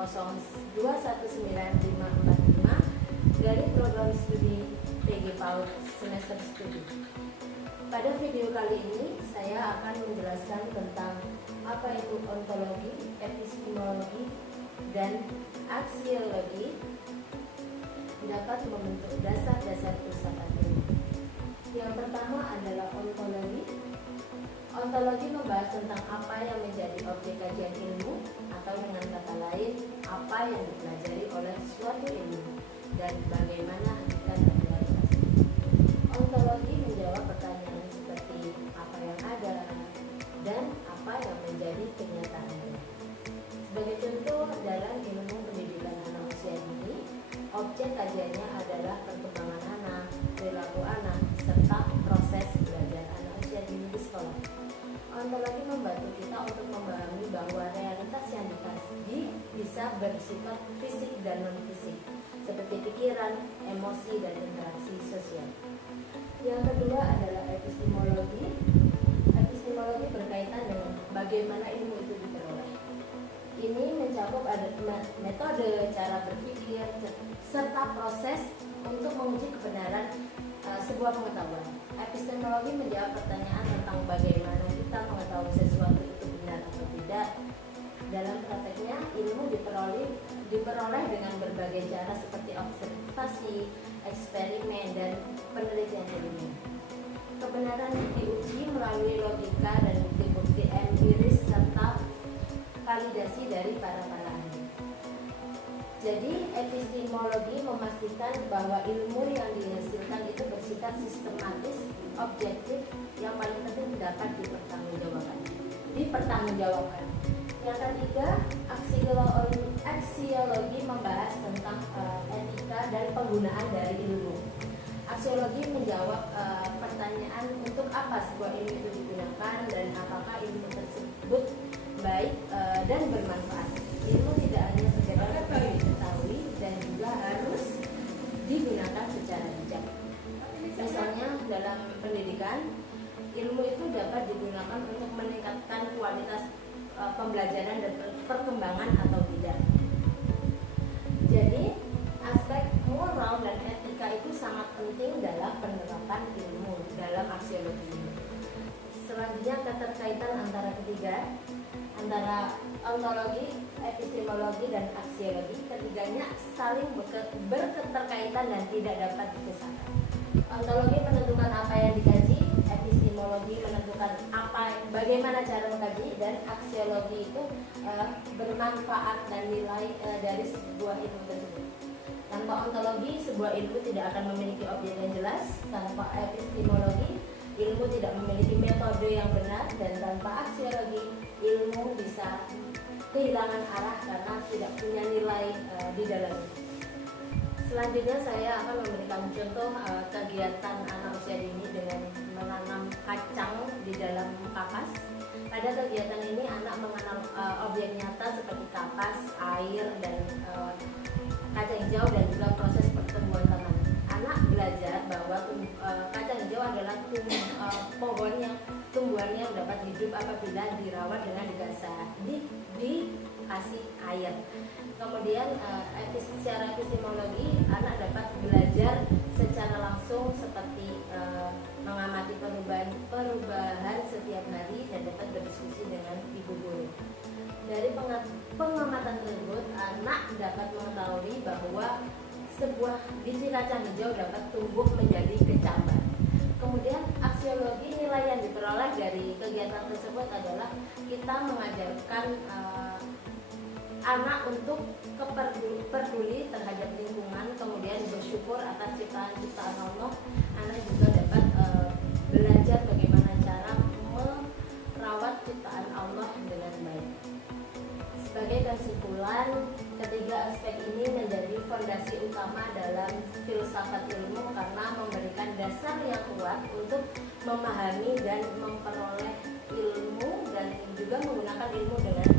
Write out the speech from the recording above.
02194545 dari program studi PG PAUD semester studi. Pada video kali ini saya akan menjelaskan tentang apa itu ontologi, epistemologi, dan aksiologi dapat membentuk dasar-dasar filsafat ilmu. Yang pertama adalah ontologi. Ontologi membahas tentang apa yang menjadi objek kajian ilmu, atau dengan kata lain, apa yang dipelajari oleh suatu ilmu dan bagaimana hakikat dan realitasnya. Ontologi menjawab pertanyaan seperti apa yang ada dan apa yang menjadi kenyataan. Sebagai contoh, dalam ilmu pendidikan anak usia dini, objek kajiannya adalah perkembangan anak, perilaku anak, serta proses belajar anak usia dini di sekolah. Ontologi membantu kita untuk memahami bahwa realitas yang dikasih bisa bersifat fisik dan non-fisik, seperti pikiran, emosi, dan interaksi sosial. Yang kedua adalah epistemologi. Epistemologi berkaitan dengan bagaimana ilmu itu diperoleh. Ini mencakup metode, cara berpikir, serta proses untuk menguji kebenaran sebuah pengetahuan. Epistemologi menjawab pertanyaan tentang bagaimana kita mengetahui sesuatu itu benar atau tidak. Dalam prakteknya, ilmu diperoleh dengan berbagai cara seperti observasi, eksperimen, dan penelitian ilmiah. Kebenaran diuji melalui logika dan bukti-bukti empiris serta validasi dari para ahli. Jadi, epistemologi memastikan bahwa ilmu yang dihasilkan itu bersifat sistematis, objektif, yang paling penting dapat dipertanggungjawabkan. Yang ketiga, aksiologi membahas tentang etika dan penggunaan dari ilmu. Aksiologi menjawab pertanyaan untuk apa sebuah ilmu itu digunakan dan apakah ilmu tersebut baik dan bermanfaat. Ilmu tidak hanya sekedar diketahui dan juga harus digunakan secara bijak. Misalnya dalam pendidikan, ilmu itu dapat digunakan untuk meningkatkan kualitas pembelajaran dan perkembangan atau tidak. Jadi, aspek moral dan etika itu sangat penting dalam penerapan ilmu dalam aksiologi ini. Selanjutnya, keterkaitan antara ketiga, antara ontologi, epistemologi, dan aksiologi, ketiganya saling berketerkaitan dan tidak dapat dipisahkan. Ontologi menentukan apa yang dikaji, epistemologi menentukan bagaimana cara mengkaji, dan aksiologi itu bermanfaat dan nilai dari sebuah ilmu tersebut. Tanpa ontologi, sebuah ilmu tidak akan memiliki objek yang jelas. Tanpa epistemologi, ilmu tidak memiliki metode yang benar, dan tanpa aksiologi, ilmu bisa kehilangan arah karena tidak punya nilai di dalamnya. Selanjutnya saya akan memberikan contoh kegiatan anak usia dini dengan menanam kacang di dalam kapas. Pada kegiatan ini anak mengenal objek nyata seperti kapas, air, dan kacang hijau, dan juga proses pertumbuhan taman. Anak belajar bahwa kacang hijau adalah tumbuhan yang dapat hidup apabila dirawat dengan dikasih air. Kemudian secara epistemologi, anak dapat belajar secara langsung seperti mengamati perubahan setiap hari dan dapat berdiskusi dengan ibu guru. Dari pengamatan tersebut, anak dapat mengetahui bahwa sebuah biji kacang hijau dapat tumbuh menjadi kecambah. Kemudian aksiologi, nilai yang diperoleh dari kegiatan tersebut adalah kita mengajarkan anak untuk peduli terhadap lingkungan, kemudian bersyukur atas ciptaan Allah. Anak juga dapat belajar bagaimana cara merawat ciptaan Allah dengan baik. Sebagai kesimpulan, ketiga aspek ini menjadi fondasi utama dalam filsafat ilmu karena memberikan dasar yang kuat untuk memahami dan memperoleh ilmu dan juga menggunakan ilmu dengan